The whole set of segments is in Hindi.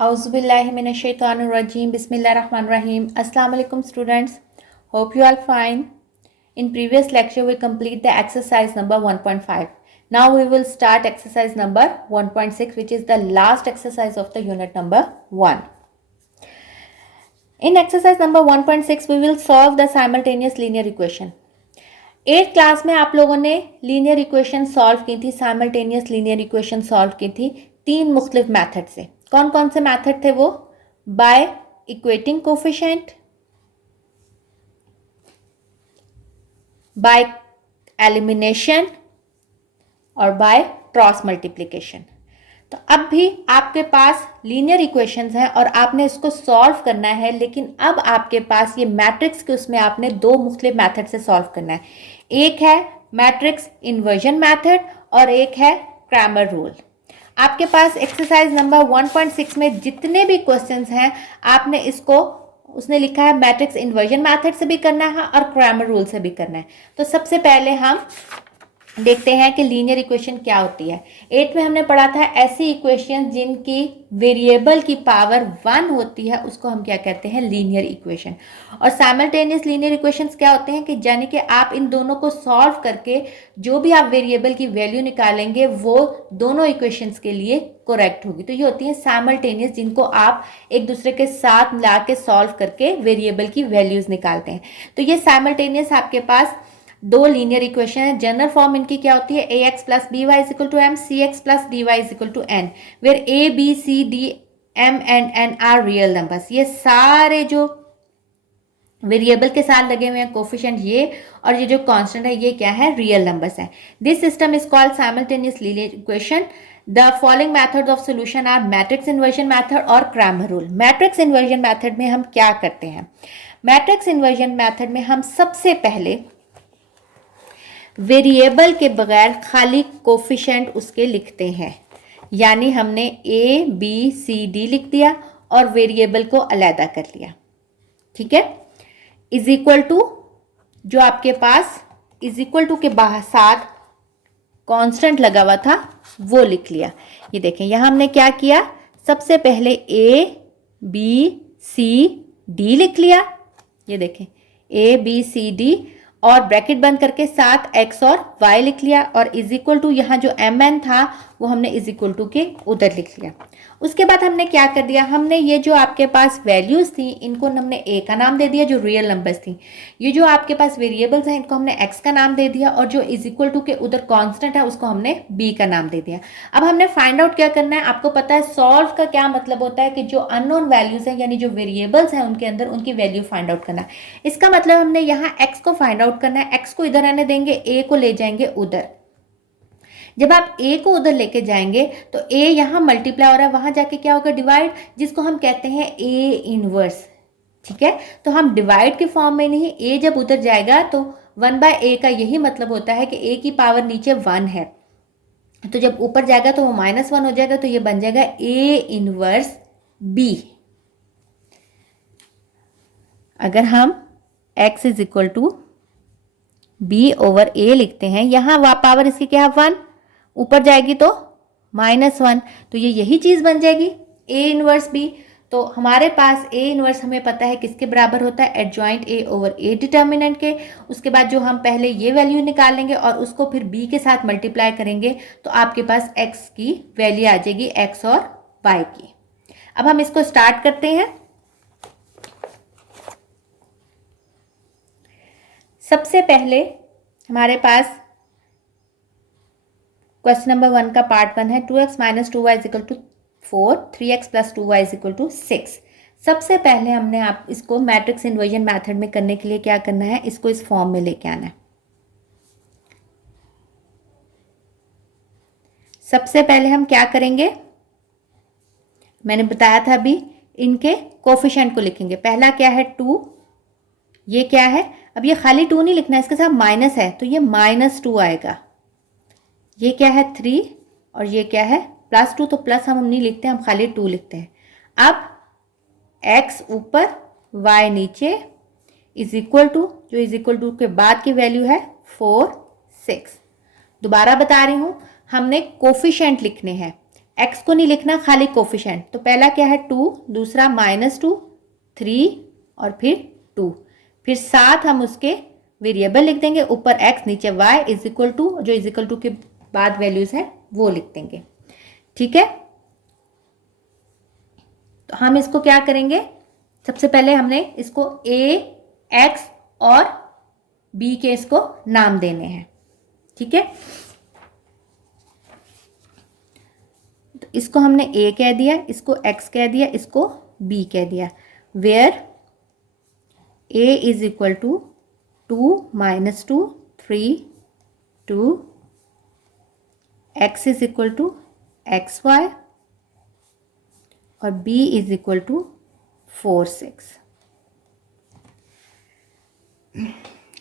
Auzubillahiminash-shaytanir-rajim. Bismillahir-rahmanir-rahim. Assalamu alaikum students. Hope you all fine. In previous lecture we complete the exercise number 1.5. Now we will start exercise number 1.6, which is the last exercise of the unit number 1. In exercise number 1.6 we will solve the simultaneous linear equation. 8th class में आप लोगों ने लीनियर इक्वेशन सॉल्व की थी, साइमल्टेनियस लीनियर इक्वेशन सॉल्व की थी 3 मुख्तलिफ मेथड से. कौन कौन से मेथड थे वो? By equating coefficient, by elimination और बाय क्रॉस मल्टीप्लिकेशन. तो अब भी आपके पास लीनियर इक्वेशंस हैं और आपने इसको सॉल्व करना है, लेकिन अब आपके पास ये मैट्रिक्स के उसमें आपने 2 मुख्तलिफ मेथड से सॉल्व करना है. एक है मैट्रिक्स इन्वर्जन मेथड और एक है क्रैमर रूल. आपके पास एक्सरसाइज नंबर 1.6 में जितने भी क्वेश्चंस हैं आपने इसको उसने लिखा है मैट्रिक्स इन्वर्जन मेथड से भी करना है और क्रैमर रूल से भी करना है. तो सबसे पहले हम देखते हैं कि लीनियर इक्वेशन क्या होती है. 8 में हमने पढ़ा था ऐसी इक्वेशन जिनकी वेरिएबल की पावर 1 होती है, उसको हम क्या कहते हैं? Linear equation. और साइमल्टेनियस लीनियर इक्वेशंस क्या होते हैं कि यानी कि आप इन दोनों को सॉल्व करके जो भी आप वेरिएबल की वैल्यू निकालेंगे वो दोनों इक्वेशंस के लिए करेक्ट होगी. तो ये होती है साइमल्टेनियस, जिनको आप एक दूसरे के साथ मिला के सॉल्व करके वेरिएबल की वैल्यूज निकालते हैं. तो ये साइमल्टेनियस आपके पास 2 लीनियर इक्वेशन है. जनरल फॉर्म इनकी क्या होती है? ax plus B Y equal to M, C X plus D Y equal to N, where A B C D M and N are real numbers. ये सारे जो वेरिएबल के साथ लगे हुए हैं कोफिशिएंट ये, और ये जो कांस्टेंट है ये क्या है? रियल नंबर्स है. This system is called simultaneous linear equation. The following methods of solution are matrix inversion method और Cramer rule. Matrix inversion method में हम क्या करते हैं? मैट्रिक्स इन्वर्जन मेथड में हम सबसे पहले वेरिएबल के बगैर खाली कोफिशिएंट उसके लिखते हैं. यानी हमने ए बी सी डी लिख दिया और वेरिएबल को अलहदा कर लिया. ठीक है. इज इक्वल टू जो आपके पास इज इक्वल टू के साथ कांस्टेंट लगा हुआ था वो लिख लिया. ये देखें यहां हमने क्या किया? सबसे पहले ए बी सी डी लिख लिया. ये देखें ए बी सी डी और ब्रैकेट बंद करके साथ x और y लिख लिया, और इज इक्वल टू यहाँ जो एम एन था वो हमने इज इक्वल टू के उधर लिख लिया. उसके बाद हमने क्या कर दिया? हमने ये जो आपके पास वैल्यूज थी इनको हमने a का नाम दे दिया जो रियल नंबर्स थी. ये जो आपके पास वेरिएबल्स हैं इनको हमने x का नाम दे दिया, और जो इज इक्वल टू के उधर कांस्टेंट है उसको हमने b का नाम दे दिया. अब हमने फाइंड आउट क्या करना है? आपको पता है सॉल्व का क्या मतलब होता है कि जो अननोन वैल्यूज हैं यानी जो वेरिएबल्स हैं उनके अंदर उनकी वैल्यू फाइंड आउट करना है. इसका मतलब हमने यहाँ x को फाइंड आउट करना है. x को इधर आने देंगे, a को ले जाएंगे उधर. जब आप a को उधर लेके जाएंगे तो a यहाँ मल्टीप्लाई हो रहा है, वहां जाके क्या होगा? डिवाइड, जिसको हम कहते हैं a इनवर्स. ठीक है. तो हम डिवाइड के फॉर्म में नहीं, a जब उधर जाएगा तो 1/a का यही मतलब होता है कि a की पावर नीचे 1 है, तो जब ऊपर जाएगा तो वो -1 हो जाएगा, तो ये बन जाएगा a इनवर्स b. अगर हम x is equal to b over a लिखते हैं, यहाँ पावर इसकी क्या है? 1, ऊपर जाएगी तो -1, तो ये यही चीज बन जाएगी a इनवर्स b. तो हमारे पास a इनवर्स हमें पता है किसके बराबर होता है? Adjoint a over a determinant के. उसके बाद जो हम पहले ये वैल्यू निकालेंगे और उसको फिर b के साथ मल्टीप्लाई करेंगे तो आपके पास x की वैल्यू आ जाएगी x और y की. अब हम इसको स्टार्ट करते हैं. सबसे पहले हमारे पास क्वेश्चन नंबर 1 का पार्ट 1 है. 2x minus 2y is equal to 4, 3x plus 2y is equal to 6. सबसे पहले हमने आप इसको मैट्रिक्स इन्वर्जन मेथड में करने के लिए क्या करना है? इसको इस फॉर्म में लेके आना है. सबसे पहले हम क्या करेंगे? मैंने बताया था अभी, इनके कोफिशिएंट को लिखेंगे. पहला क्या है? 2. ये क्या है? अब ये खाली 2 नहीं लिखना है, इसके साथ माइनस है तो ये -2 आएगा. ये क्या है? 3, और ये क्या है? +2. तो प्लस हम नहीं लिखते, हम खाली 2 लिखते हैं. अब x ऊपर y नीचे इज इक्वल टू, जो इज इक्वल टू के बाद की वैल्यू है 4, 6. दोबारा बता रही हूं, हमने कोफिशिएंट लिखने हैं. एक्स को नहीं लिखना, खाली कोफिशिएंट। तो पहला क्या है 2, दूसरा -2, 3 और फिर 2, फिर साथ हम उसके वेरिएबल लिख देंगे, ऊपर x नीचे y इज इक्वल टू, जो इज इक्वल टू के बाद वैल्यूज है वो लिख देंगे। ठीक है, तो हम इसको क्या करेंगे, सबसे पहले हमने इसको a, x और b के इसको नाम देने हैं। ठीक है, तो इसको हमने a कह दिया, इसको x कह दिया, इसको b कह दिया। Where a is equal to 2 - 2 3 2, x is equal to xy और b इज इक्वल टू 4 6।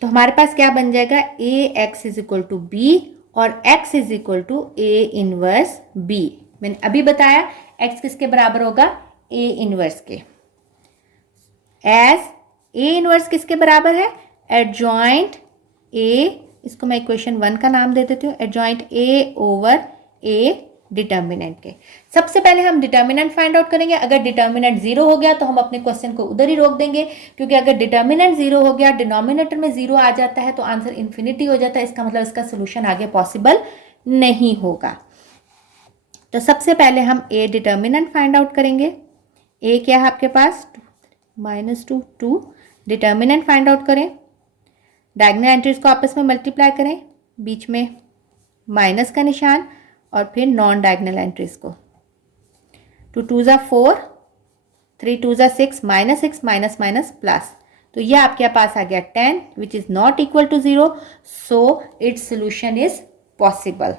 तो हमारे पास क्या बन जाएगा, A X is equal to B और x is equal to a inverse b। मैंने अभी बताया x किसके बराबर होगा, a इनवर्स के। एज a इनवर्स किसके बराबर है, एडजॉइंट a, इसको मैं इक्वेशन 1 का नाम दे देती हूँ, adjoint a over a determinant के। सबसे पहले हम डिटर्मिनेंट फाइंड आउट करेंगे। अगर डिटर्मिनेंट 0 हो गया तो हम अपने क्वेश्चन को उधर ही रोक देंगे, क्योंकि अगर डिटर्मिनेंट 0 हो गया, डिनोमिनेटर में 0 आ जाता है तो आंसर इन्फिनिटी हो जाता है, इसका मतलब इसका सोल्यूशन आगे पॉसिबल नहीं होगा। तो सबसे पहले हम a डिटर्मिनेंट फाइंड आउट करेंगे। a क्या है आपके पास, -2 2, डिटर्मिनेंट फाइंड आउट करें, डायगोनल एंट्रीज को आपस में मल्टीप्लाई करें, बीच में माइनस का निशान और फिर नॉन डायगोनल एंट्रीज को। 2 2 ज़ा 4, 3 2 ज़ा 6, -6 माइनस माइनस प्लस, तो ये आपके पास आ गया 10 which is not equal to 0, so its solution is possible.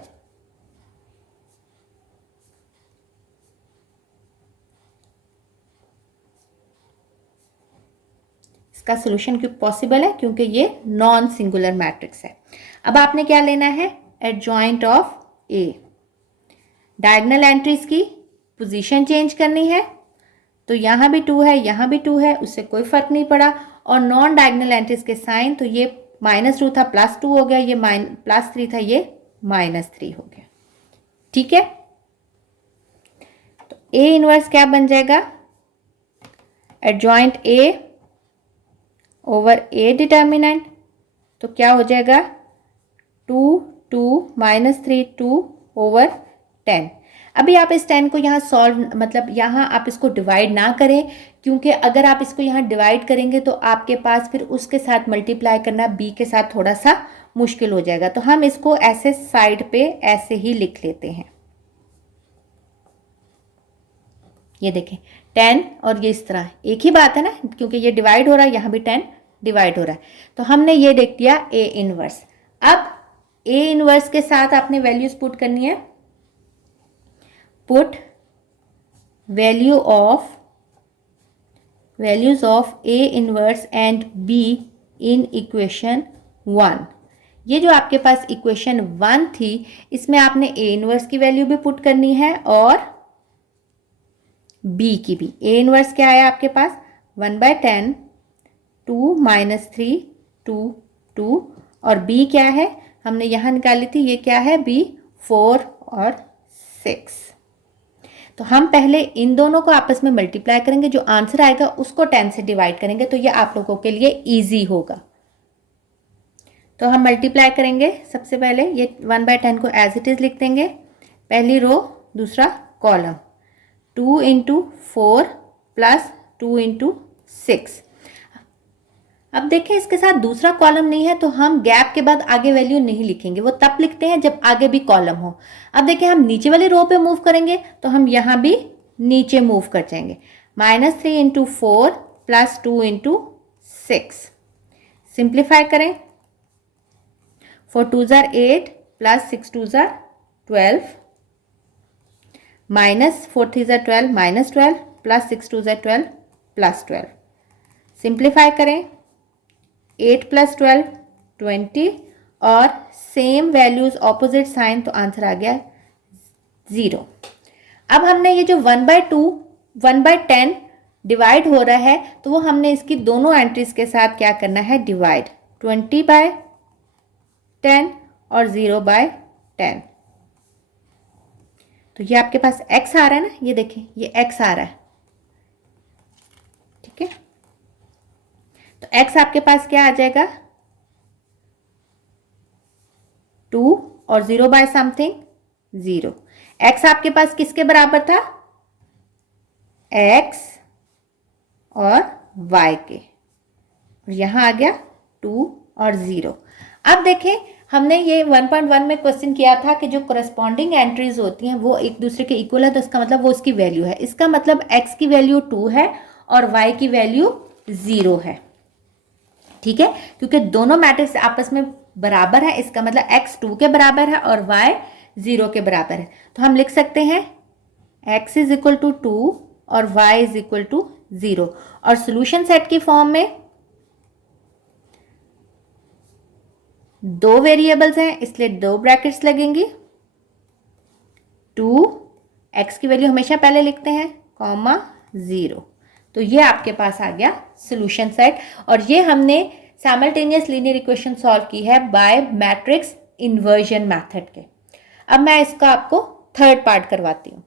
इसका सोल्यूशन क्यों पॉसिबल है, क्योंकि ये नॉन सिंगुलर मैट्रिक्स है। अब आपने क्या लेना है, adjoint of A। Diagonal entries की पोजीशन चेंज करनी है, तो यहाँ भी 2 है, यहाँ भी 2 है, उससे कोई फर्क नहीं पड़ा। और नॉन डायगोनल एंट्रीज के साइन, तो ये -2 था +2 हो गया, ये +3 था, ये -3 हो गया। ठीक है, तो A इनवर्स क्या बन जाएगा, adjoint A over A determinant, तो क्या हो जाएगा 2 2 -3 2 ओवर 10। अभी आप इस 10 को यहाँ सॉल्व, मतलब यहाँ आप इसको डिवाइड ना करें, क्योंकि अगर आप इसको यहाँ डिवाइड करेंगे तो आपके पास फिर उसके साथ मल्टीप्लाई करना b के साथ थोड़ा सा मुश्किल हो जाएगा। तो हम इसको ऐसे साइड पे ऐसे ही लिख लेते हैं। ये देखें 10 और ये इस तरह एक ही बात है ना, क्योंकि ये डिवाइड हो रहा है, यहाँ भी 10 डिवाइड हो रहा है। तो हमने ये देख दिया A इनवर्स। अब A इनवर्स के साथ आपने वैल्यूज पुट करनी है, put values of A inverse and B in equation 1। ये जो आपके पास इक्वेशन 1 थी, इसमें आपने A इनवर्स की वैल्यू भी पुट करनी है और B की भी। A इनवर्स क्या आया आपके पास, 1/10 2 -3 2 2, और B क्या है हमने यहाँ निकाली थी, ये क्या है B 4 और 6। तो हम पहले इन दोनों को आपस में मल्टीप्लाई करेंगे, जो आंसर आएगा उसको 10 से डिवाइड करेंगे, तो ये आप लोगों के लिए इजी होगा। तो हम मल्टीप्लाई करेंगे, सबसे पहले ये 1/10 को एज इट इज लिख देंगे, पहली रो दूसरा कॉलम, 2 × 4 + 2 × 6। अब देखें इसके साथ दूसरा कॉलम नहीं है, तो हम गैप के बाद आगे वैल्यू नहीं लिखेंगे, वो तब लिखते हैं जब आगे भी कॉलम हो। अब देखें हम नीचे वाली रो पे मूव करेंगे, तो हम यहाँ भी नीचे मूव कर जाएंगे, -3 × 4 + 2 × 6। सिंप्लीफाई करें, 4 2 ज़ा 8 + 6 2 ज़ा 12, -4 3 ज़ा 12 -12 + 6 2 ज़ा 12 + 12। सिंप्लीफाई करें, 8 + 12 20, और सेम वैल्यूज ऑपोजिट साइन, तो आंसर आ गया 0। अब हमने ये जो 1/10 डिवाइड हो रहा है, तो वो हमने इसकी दोनों एंट्रीज के साथ क्या करना है, डिवाइड, 20/10 और 0/10। तो ये आपके पास x आ रहा है ना, ये देखिए ये x आ रहा है, ठीक है। तो x आपके पास क्या आ जाएगा, 2 और 0 बाय समथिंग 0। x आपके पास किसके बराबर था, x और y के, और यहां आ गया 2 और 0। अब देखें हमने ये 1.1 में क्वेश्चन किया था कि जो करस्पॉन्डिंग एंट्रीज होती हैं वो एक दूसरे के इक्वल है, तो इसका मतलब वो उसकी वैल्यू है। इसका मतलब x की वैल्यू 2 है और y की वैल्यू 0 है, ठीक है, क्योंकि दोनों मैट्रिक्स आपस में बराबर है, इसका मतलब x 2 के बराबर है और y 0 के बराबर है। तो हम लिख सकते हैं x इज इक्वल टू 2 और y इज इक्वल टू 0। और सोल्यूशन सेट की फॉर्म में दो वेरिएबल्स हैं इसलिए दो ब्रैकेट्स लगेंगी, 2 x की वैल्यू हमेशा पहले लिखते हैं, कॉमा 0। तो ये आपके पास आ गया सॉल्यूशन सेट, और ये हमने साइमल्टेनियस लीनियर इक्वेशन सॉल्व की है बाय मैट्रिक्स इन्वर्जन मेथड के। अब मैं इसका आपको थर्ड पार्ट करवाती हूँ।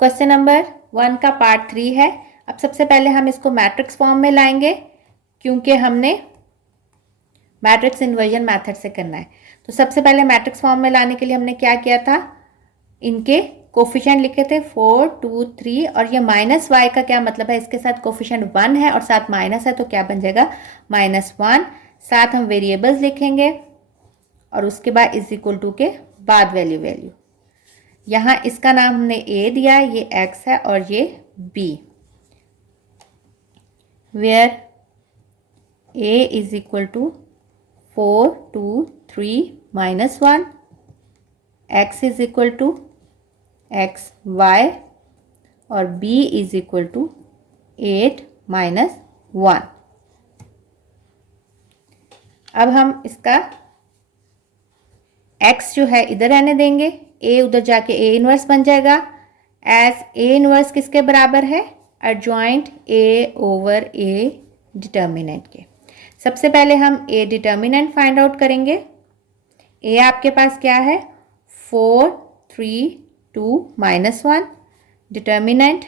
क्वेश्चन नंबर 1 का पार्ट 3 है। अब सबसे पहले हम इसको मैट्रिक्स फॉर्म में लाएंगे क्योंकि हमने मैट्रिक्स इन्वर्जन मेथड से करना है। तो सबसे पहले मैट्रिक्स फॉर्म में लाने के लिए हमने क्या किया था, इनके कोफिशिएंट लिखे थे 4 2 3, और ये माइनस वाई का क्या मतलब है, इसके साथ कोफिशिएंट 1 है और साथ माइनस है, तो क्या बन जाएगा -1। साथ हम वेरिएबल्स लिखेंगे और उसके बाद इज इक्वल टू के बाद वैल्यू। यहाँ इसका नाम हमने a दिया है, ये x है और ये b, where a is equal to 4 2 3 -1, x is equal to x y और b इज इक्वल टू 8 -1। अब हम इसका x जो है इधर रहने देंगे, a उधर जाके a इनवर्स बन जाएगा, एज a इनवर्स किसके बराबर है, adjoint a over a determinant के। सबसे पहले हम a डिटर्मिनेंट फाइंड आउट करेंगे। a आपके पास क्या है, 4 3 2 -1, डिटर्मिनेंट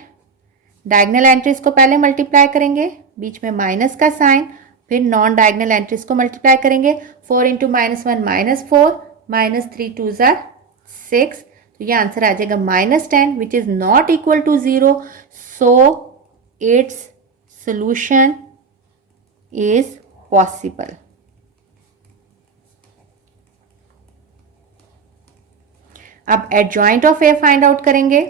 डायगोनल एंट्रीज को पहले मल्टीप्लाई करेंगे, बीच में माइनस का साइन, फिर नॉन डायगोनल एंट्रीज को मल्टीप्लाई करेंगे, 4 इंटू -1 -4, -3 2 6, तो ये आंसर आ जाएगा -10 which is not equal to 0, so its solution is possible. अब adjoint of A find out करेंगे।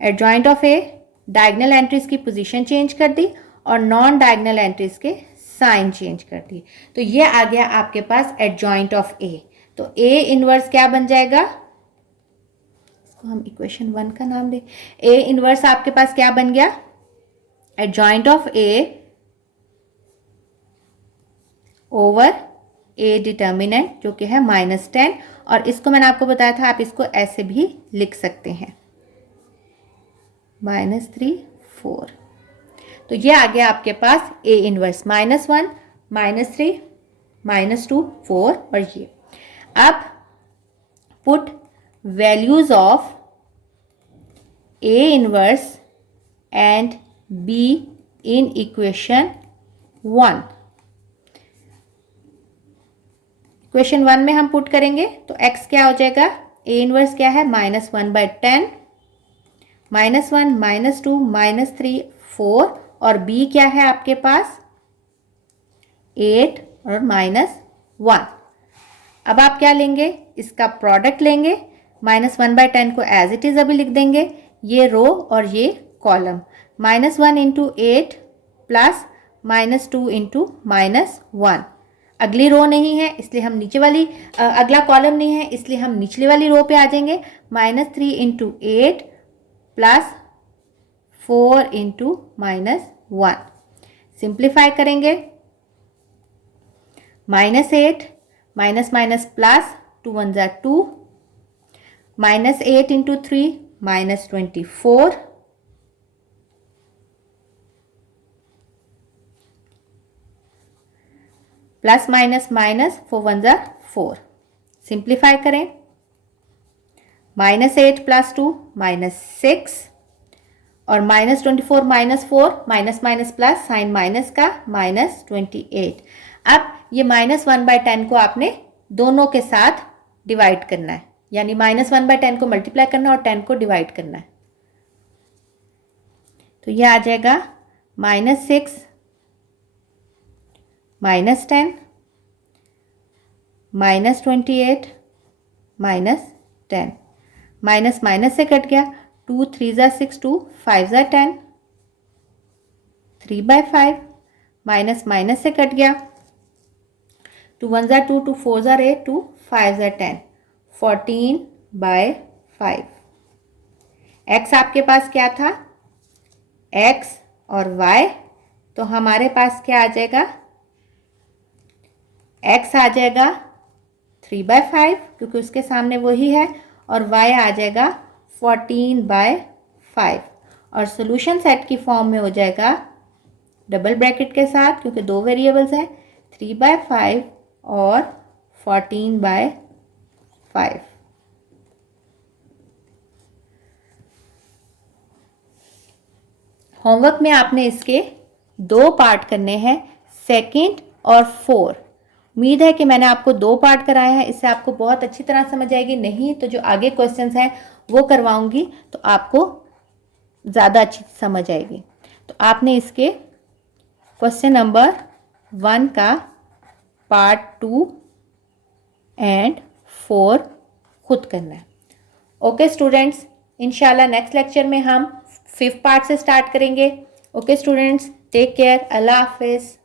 Adjoint of A, diagonal entries की पोजीशन चेंज कर दी और नॉन डायगोनल एंट्रीज के साइन चेंज कर दी, तो ये आ गया आपके पास एडजॉइंट ऑफ ए। तो ए इनवर्स क्या बन जाएगा, इसको हम इक्वेशन 1 का नाम दें, ए इनवर्स आपके पास क्या बन गया, adjoint of A over A determinant जो कि है -10, और इसको मैंने आपको बताया था आप इसको ऐसे भी लिख सकते हैं, -3 4। तो ये आ गया आपके पास ए इनवर्स, -1 -3 -2 4, और ये अब put values of A inverse and be in equation 1। Equation 1 में हम पुट करेंगे तो x क्या हो जाएगा, ए इनवर्स क्या है, -1/10, -1 -2 -3 4, और b क्या है आपके पास 8 और -1। अब आप क्या लेंगे, इसका प्रोडक्ट लेंगे, -1/10 को एज इट इज अभी लिख देंगे, ये रो और ये कॉलम, -1 इंटू 8 प्लस -2 इंटू -1। अगली रो नहीं है इसलिए हम नीचे वाली, अगला कॉलम नहीं है इसलिए हम निचली वाली रो पे आ जाएंगे, -3 इंटू 8 प्लस 4 इंटू -1। सिंप्लीफाई करेंगे, -8 माइनस माइनस प्लस 2 1 ज़ा 2, -8 इंटू 3 -24, प्लस माइनस माइनस 4 1 ज़ा 4। सिंप्लीफाई करें, -8 + 2 -6 और -24 -4 minus minus plus sign minus का -28। अब ये -1/10 को आपने दोनों के साथ डिवाइड करना है, यानी -1/10 को मल्टीप्लाई करना और 10 को डिवाइड करना है। तो ये आ जाएगा -6 -10 -28 -10। माइनस माइनस से कट गया, 2 3 ज़ा 6, 2 5 ज़ा 10, 3/5। माइनस माइनस से कट गया, 2 1 ज़ा 2, 2 4 ज़ा 8, 2 5 ज़ा 10, 14/5। x आपके पास क्या था, x और y, तो हमारे पास क्या आ जाएगा, x आ जाएगा 3/5 क्योंकि उसके सामने वही है, और y आ जाएगा 14/5। और सोल्यूशन सेट की फॉर्म में हो जाएगा डबल ब्रैकेट के साथ, क्योंकि दो वेरिएबल्स हैं, 3/5 और 14/5। होमवर्क में आपने इसके 2 पार्ट करने हैं, सेकंड और 4। उम्मीद है कि मैंने आपको 2 पार्ट कराए हैं, इससे आपको बहुत अच्छी तरह समझ आएगी। नहीं तो जो आगे क्वेश्चंस हैं वो करवाऊंगी तो आपको ज़्यादा अच्छी समझ आएगी। तो आपने इसके क्वेश्चन नंबर 1 का पार्ट 2 एंड 4 खुद करना है। ओके स्टूडेंट्स, इंशाल्लाह नेक्स्ट लेक्चर में हम 5th पार्ट से स्टार्ट करेंगे। ओके स्टूडेंट्स, टेक केयर, अल्लाह हाफिज़।